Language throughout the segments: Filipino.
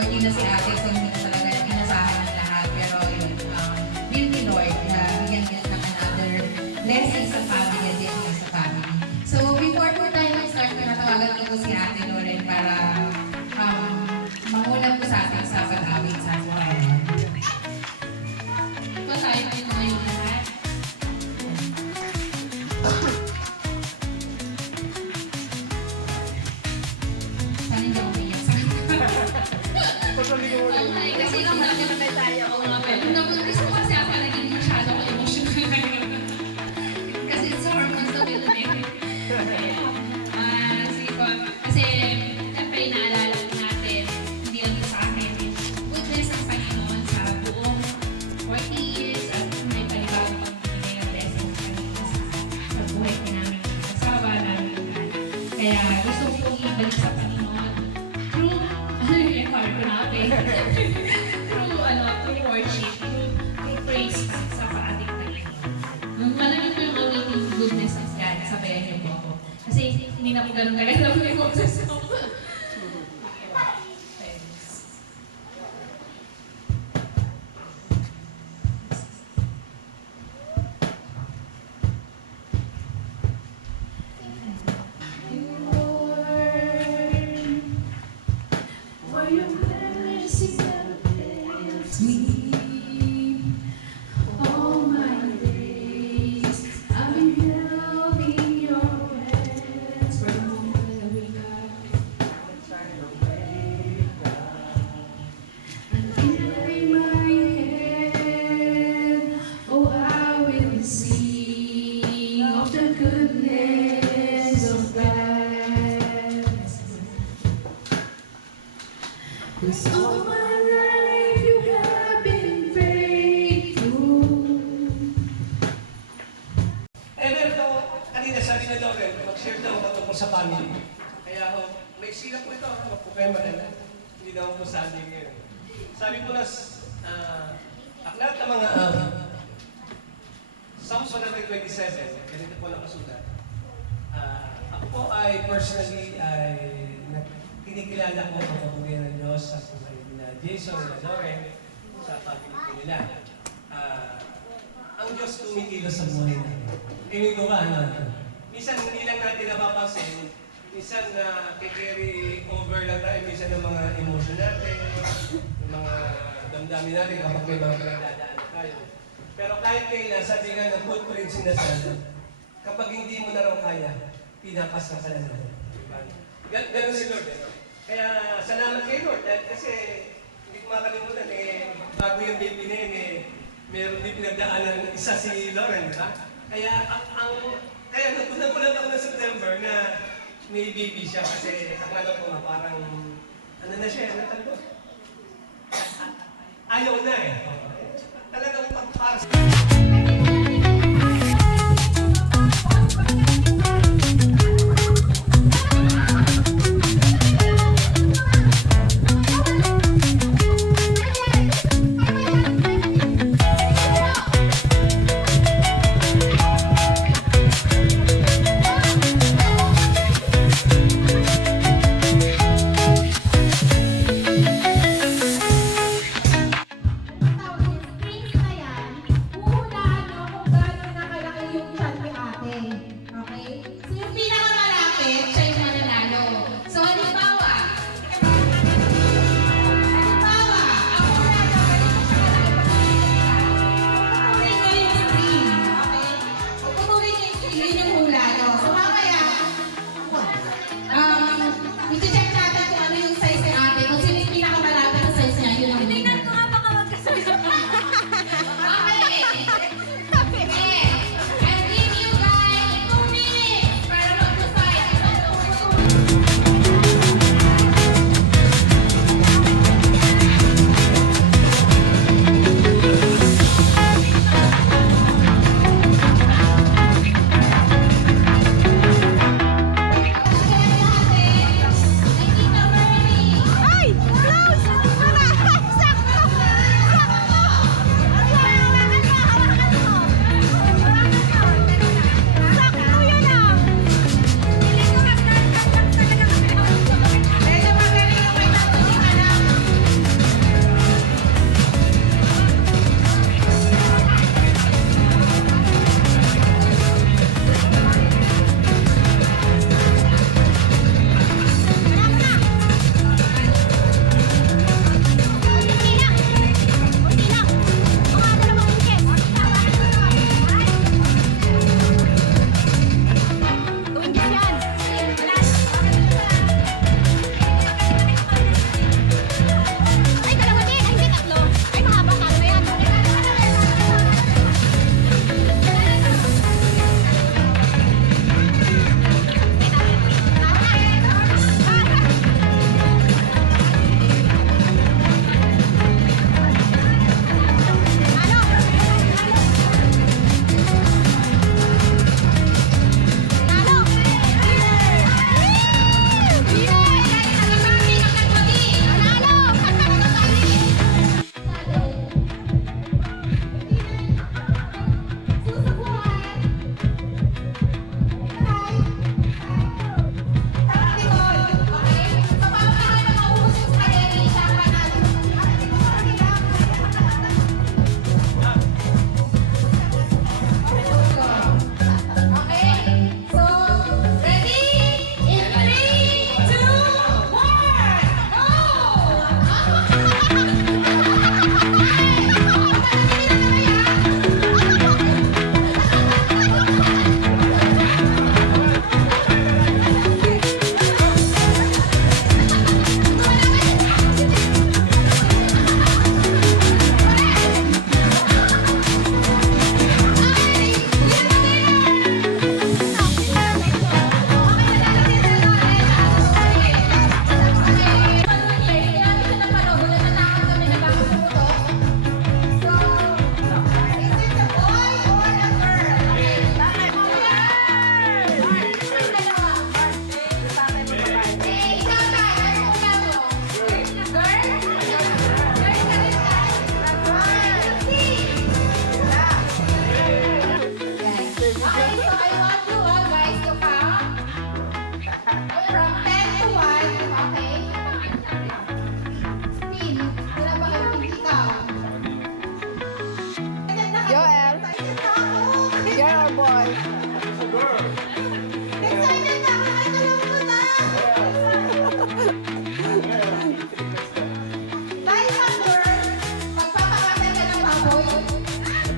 14 na si ate, so hindi ko talaga inasahan ng lahat. Pero yun, feel ni Lord na bigyan niya ng another blessing sa family at din sa family. So before po tayo mag-start, natawagan ko po si ate Lauren para mangulat po sa atin sa pag-awit sa buhay. Ito tayo po ngayong lahat. Sana hindi ako umiyak sa Okay, kasi naman tayo. Oo nga, pero gusto ko kasi ako naging masyado ko emotional ngayon. Kasi it's hormones na build eh. Sige po. Kasi, siyempre, inaalala natin, hindi lang sa akin, goodness ng Panginoon sa buong 40 years at may panibagong pagbibigay ng blessings sa buhay ko namin, sa asawa namin. Kaya gusto ko pong ibalik sa Panginoon through, yung hard ko natin, through worship, through praise sa paating Panginoon. Malamig po yung awaiting goodness of God, sabayan niyo po ako. Kasi hindi na po ganun kaganda po yung boses ko. All my days, I've been held in your hands from very until I lay my head. Oh, I will sing of the goodness of God. 'Cause all my life you have been faithful. Meron daw, kanina sabi na Lauren, mag-share daw ako tungkol sa family. Kaya may sila po ito, huwag po kayo manala. Hindi daw po sa atin ngayon. Sabi po na, aklat ng mga Psalms 127, ganito po nakasulat. Ako po ay personally kinikilala ko ang kabubuyan ng Diyos sa buhay nila Jason and Lauren sa family ko nila. Ang Diyos kumikilos sa buhay natin. Tingin ko ba, minsan hindi lang natin napapansin, minsan na carry over lang tayo, minsan ng mga emotion natin, yung mga damdamin natin kapag may mga pinagdadaan tayo. Pero kahit kailan, sabi nga ng footprints in the sun, kapag hindi mo na raw kaya, pinapas ka lang natin. Ganun si Lord. Kaya salamat kay Lord dahil kasi hindi ko makalimutan bago yung baby na yun meron din pinagdaanan ng isa si Lauren, di ba? Kaya kaya natunan ko lang ako ng September na may baby siya kasi akala ko nga parang ano na siya, ano talaga? Ayaw na eh. Talagang pagparas. Tawag din, Prince na yan.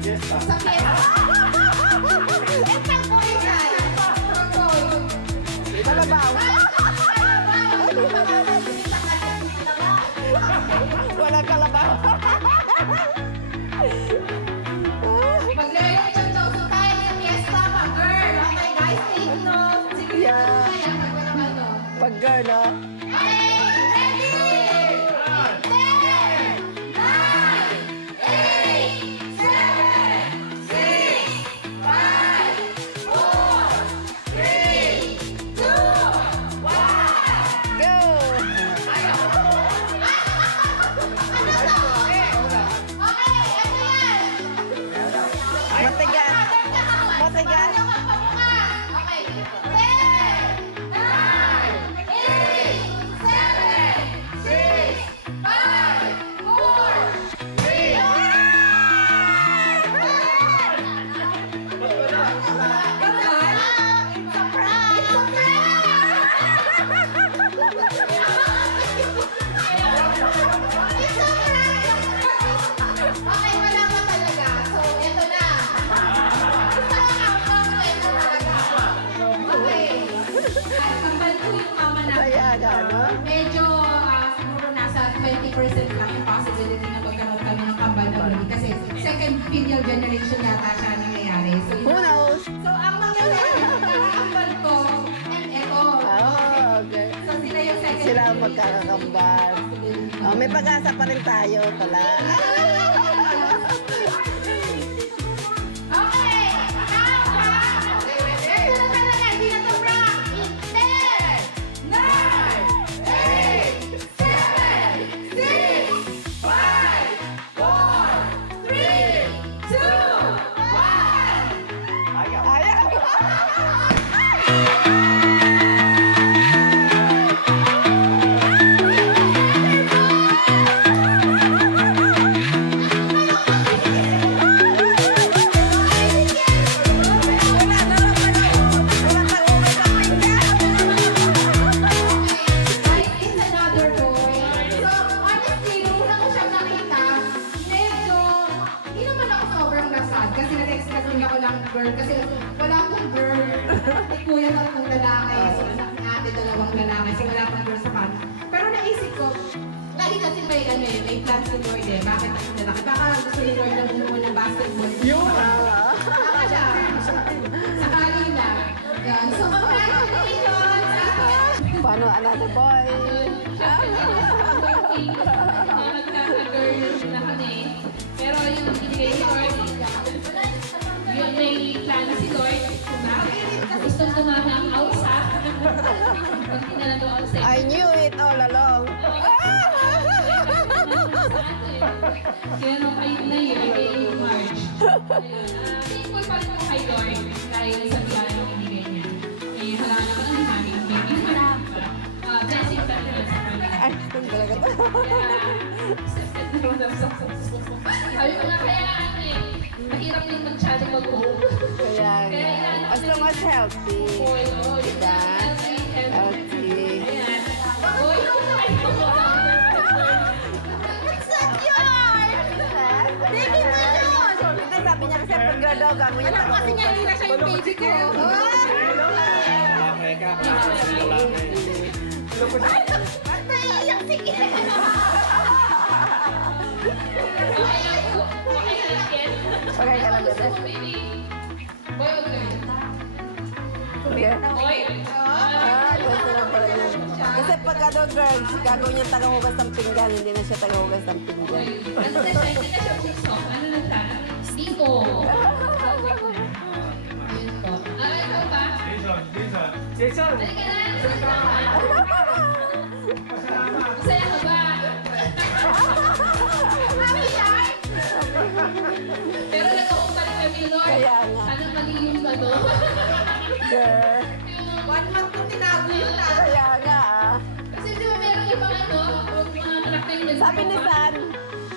Sa fiesta. And pag-boy tayo. Pag-boy. Kalabaw. Walang kalabaw. Maglelektion daw so tayo sa fiesta, pag-girl. Okay guys, take note. Sige, Yeah. kaya pag naman to. Pag girl, no? Okay, ready? 10, 9, 8, 7, 6, 5, 4, 3, 2, 1. Go! Okay, ito yan. Matigas. Matigas. Okay. 10, 9, 8, 7, 6, 5, 4, 3, It's a prank! It's a prank! It's a prank! Okay, wala ka talaga. So, ito na. Okay. At kambal ko yung mama natin. Kaya ka, no? Medyo siguro nasa 20% lang yung possibility na magkaroon kami ng kambal na uli. Kasi second female generation yata siya nangyayari. So, Who knows? so ang mangyayari, kambal ko and ito. Oh, okay. So sila yung second Sila ang generation. magkakakambal. Oh, may pag-asa pa rin tayo pala. Okay! Countdown! Ito na talaga, hindi na to prank! 10, 9, 8, 7, 6, 5, 4, 3, 2, 1! Ayaw! Guys, it's another boy. So, honestly, nung una ko siyang nakita, medyo, hindi naman ako sobrang nasad. Kasi nag-expect ako lang girl. Kasi wala akong girl. Ni kuya tatlong lalaki. So, anak ni ate dalawang lalaki. So, wala akong girl sa family. Pero naisip ko, lagi kasi may plans ni Lord eh. Bakit ako lalaki? Baka gusto ni Lord na bumuo ng basketball. Tama siya. Sakali lang. Yan. So, congratulations! Paano another boy? Magkaka-girl na kami. Pero yung binigay si Lord, yung may plano si Lord, gusto tumama ang ausa. Pag tinanong ang ausa, I knew it all along. kaya nung kayo na yun, kay March. Thankful pa rin po kay Lord dahil sa plano yung binigay niya. Kaya halangan ko ng aming baby. Blessing sa atin sa kanya. Ay, ito talaga to. Sabi ko nga kaya mahirap din mag-challenge mag-hope. Kaya nga. As long as healthy. Diba? Healthy. Ayan. Uy, Baby mo yun! Hindi, sabi niya kasi pag girl daw, gagawin niya talaga. Kasi nga nila siya yung baby ko. Ba't naiiyak si Kim? Pagay ka lang bebe. baby. Boy or girl? Okay. Boy. Ah, gusto lang pala yun. Kasi pagka daw girls, gagawin niya tagahugas ng pinggan, hindi na siya tagahugas ng pinggan. Ano na siya? Hindi na siya bunso. Ano na siya? Biko. Yun po. Ikaw ba? Jason! Halika na. Masaya ka ba? Pero nag-uumpal kami, Lord. Kaya nga. Sana mali yung ano. Girl. Yung- 1 month ko tinago yun ah. Kaya nga ah. Kasi di ba meron ibang ano, mga anak na yun. Sabi ni San,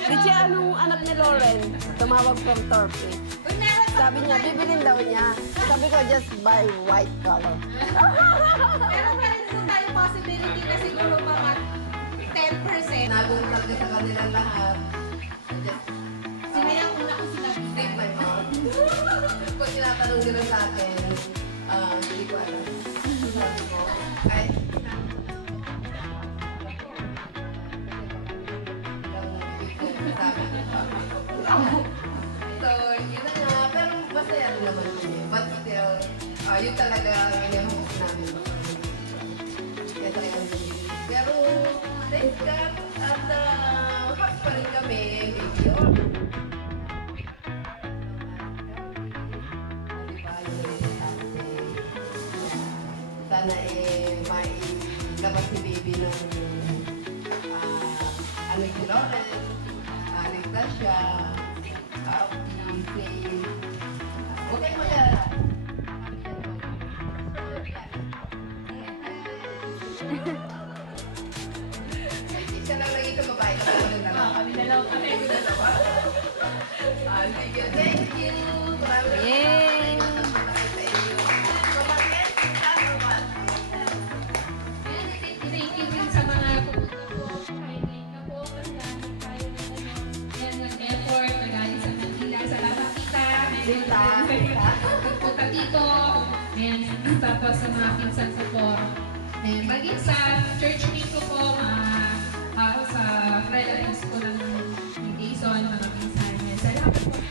di siya anong anak ni Lauren, tumawag from Turkey. Uy, meron Sabi niya, bibilin daw niya. Sabi ko, just buy white color. Meron pa rin po tayong possibility na siguro mga 10%. Nabuntag na sa kanila lahat. Sila yung una ko sinabi. Step by sa akin, hindi ko alam. Sabi ko, kahit so, yun na nga. Pero masaya rin naman yun eh. But still, yun talaga inihok namin. Kaya talaga ang bilis. Pero, thank God, at happy pa rin kami, baby. Sana mailabas si baby ng ano yung Lawrence, ligtas siya, happy, safe. Huwag kayong mag-alala. Isa lang lagi ito babae, kapag walang dalawa. Kami dalawa kami. Sige, thank you. Maraming Yay! sa inyo. Pamangkin, salamat. Thank you din sa mga pupunta po. Kahit late na po, kasi dahil tayo nag-effort, nagaling sa Manila. Salamat, tita. Tita. Punta dito. And tapos sa mga pinsan ko po. And maging sa church meet ko po, sa relatives ko ng Quezon, mga pinsan. Salamat po.